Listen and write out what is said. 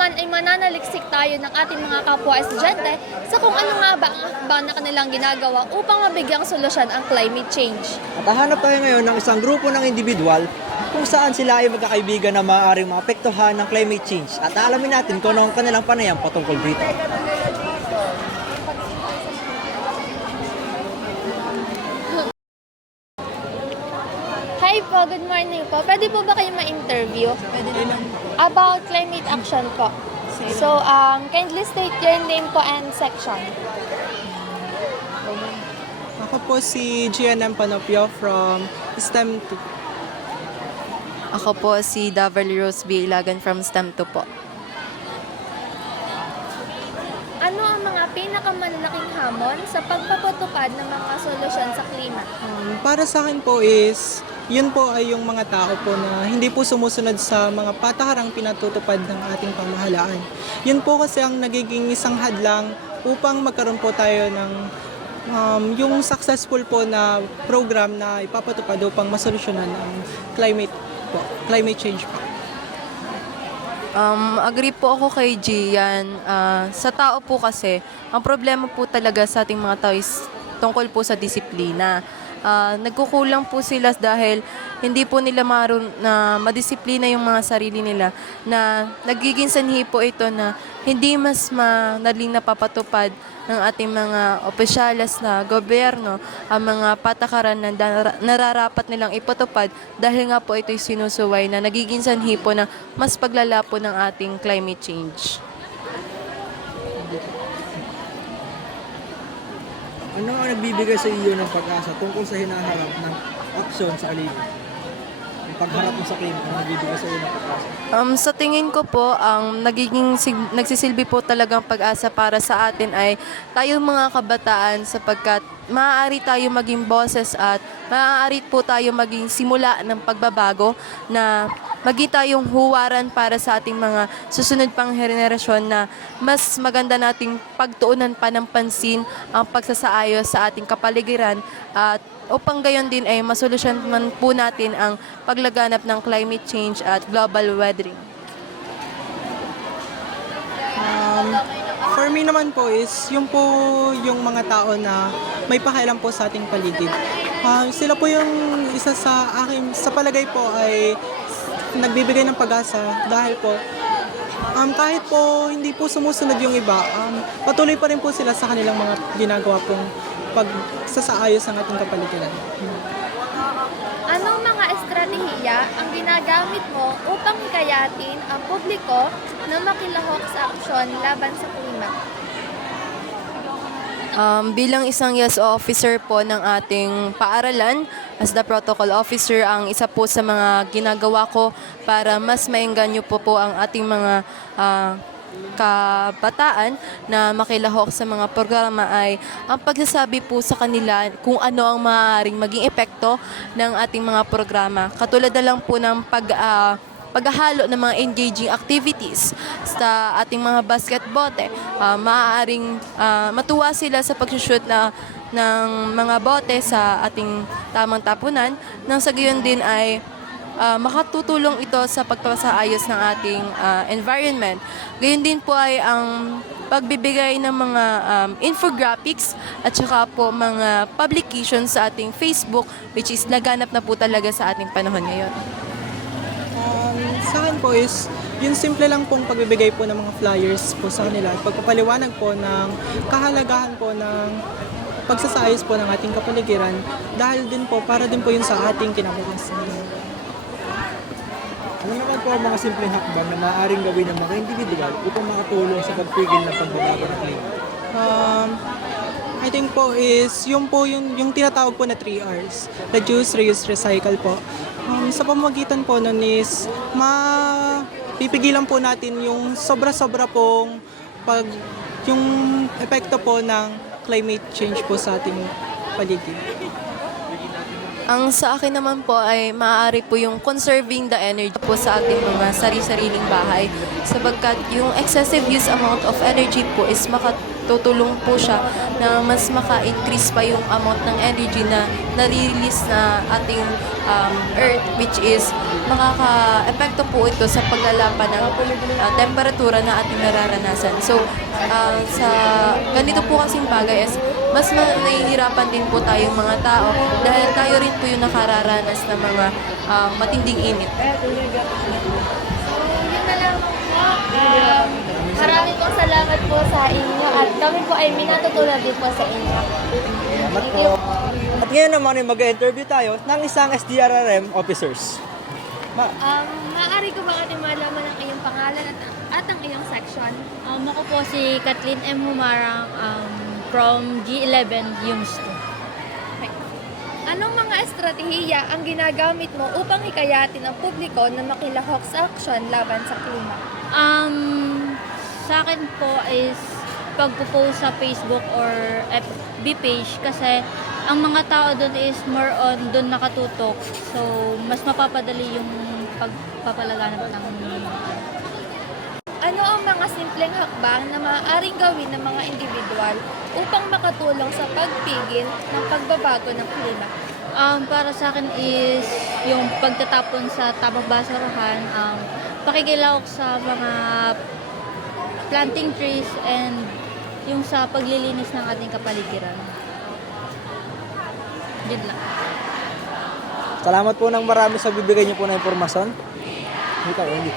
naman ay mananaliksik tayo ng ating mga kapwa estudyante sa kung ano nga ba ang hakbang na kanilang ginagawa upang mabigyang solusyon ang climate change. At hahanap tayo ngayon ng isang grupo ng individual kung saan sila ay magkakaibigan na maaaring maapektuhan ng climate change. At alamin natin kung ano ang kanilang panayam patungkol dito. Hi po, good morning po. Pwede po ba kayo ma-interview? Pwede naman. About climate action po. So, kindly state your name po and section. Ako po si GNM Panopio from STEM 2. Ako po si Daverly Rose B. Ilagan from STEM 2 po. Ano ang mga pinakamalalaking hamon sa pagpapatupad ng mga solusyon sa klima? Para sa akin po is, yun po ay yung mga tao po na hindi po sumusunod sa mga patakarang pinatutupad ng ating pamahalaan. Yun po kasi ang nagiging isang hadlang upang magkaroon po tayo ng yung successful po na program na ipapatupad upang masolusyonan ang climate change po. Agree po ako kay Gian. Sa tao po kasi, ang problema po talaga sa ating mga tao is tungkol po sa disiplina. Nagkukulang po sila dahil hindi po nila na madisiplina yung mga sarili nila, na nagiging sanhi po ito na hindi mas madaling napapatupad ng ating mga opisyalis na gobyerno ang mga patakaran na nararapat nilang ipatupad dahil nga po ito'y sinusuway na nagiging sanhi po na mas paglala po ng ating climate change. Ano ang nagbibigay sa iyo ng pag-asa tungkol sa hinaharap ng aksyon sa alin? Yung pagharap mo sa klima, ano nagbibigay sa iyo ng pag-asa? Sa tingin ko po, ang nagsisilbi po talagang pag-asa para sa atin ay tayong mga kabataan, sapagkat maaari tayo maging boses at maaari po tayo maging simula ng pagbabago, na maging tayong huwaran para sa ating mga susunod pang henerasyon, na mas maganda nating pagtuunan pa ng pansin ang pagsasaayos sa ating kapaligiran, at upang gayon din ay masolusyonan po natin ang paglaganap ng climate change at global weathering. For me naman po is, yung po yung mga tao na may pakialam po sa ating paligid. Sila po yung isa sa akin, sa palagay po ay nagbibigay ng pag-asa dahil po kahit po hindi po sumusunod yung iba, patuloy pa rin po sila sa kanilang mga ginagawa pong pagsasaayos ng ating kapaligiran. Anong mga estratehiya ang ginagamit mo upang hikayatin ang publiko na makilahok sa aksyon laban sa klima? Bilang isang YES officer po ng ating paaralan, as the protocol officer, ang isa po sa mga ginagawa ko para mas maengganyo po ang ating mga kabataan na makilahok sa mga programa ay ang pagsasabi po sa kanila kung ano ang maaaring maging epekto ng ating mga programa. Katulad na lang po ng paghahalo ng mga engaging activities sa ating mga basketbote. Maaaring matuwa sila sa pag-shoot ng mga bote sa ating tamang tapunan, nang sa gayon din ay makatutulong ito sa pagpapasaayos ng ating environment. Gayon din po ay ang pagbibigay ng mga infographics at saka po mga publications sa ating Facebook, which is laganap na po talaga sa ating panahon ngayon. Sa akin po is, yung simple lang pong pagbibigay po ng mga flyers po sa kanila at pagpapaliwanag po ng kahalagahan po ng pagsasaayos po ng ating kapaligiran, dahil din po, para din po yun sa ating kinabukasan. Ano naman po ang mga simpleng hakbang na maaaring gawin ng mga individual upang makatulong sa pagpigil ng pagbabago ng klima? I think po is, yung tinatawag po na 3 Rs. Reduce, reuse, recycle po. Sa pamamagitan po nun is, pipigilan po natin yung sobra-sobra pong yung epekto po ng climate change po sa ating paligid. Ang sa akin naman po ay maaari po yung conserving the energy po sa ating mga sari-sariling bahay sapagkat yung excessive use amount of energy po is makatutulong po siya na mas maka-increase pa yung amount ng energy na nare-release na ating earth, which is makaka-epekto po ito sa paglalapan ng temperatura na ating nararanasan. So, sa ganito po kasing bagay is mas nahihirapan din po tayong mga tao dahil tayo rin po yung nakararanas ng mga matinding init. Yun na lang po. Maraming pong salamat po sa inyo at kami po ay minatutunan din po sa inyo. Salamat po. At ngayon naman ay mag-interview tayo ng isang SDRRM officers. Maaari ko ba ating malaman ang iyong pangalan at ang iyong section? Ako po si Kathleen M. Humarang from G11 Humes 2. Anong mga estratehiya ang ginagamit mo upang hikayatin ang publiko na makilahok sa aksyon laban sa klima? Sa akin po is pagpo-post sa Facebook or FB page kasi ang mga tao doon is more on doon nakatutok. So, mas mapapadali yung pagpapalaganap ng Ano ang mga simpleng hakbang na maaaring gawin ng mga individual upang makatulong sa pagpigil ng pagbabago ng klima? Para sa akin is yung pagtatapon sa tabang basurahan, pakikilahok sa mga planting trees and yung sa paglilinis ng ating kapaligiran. Yun lang. Salamat po ng marami sa bibigay niyo po na impormasyon. Hindi.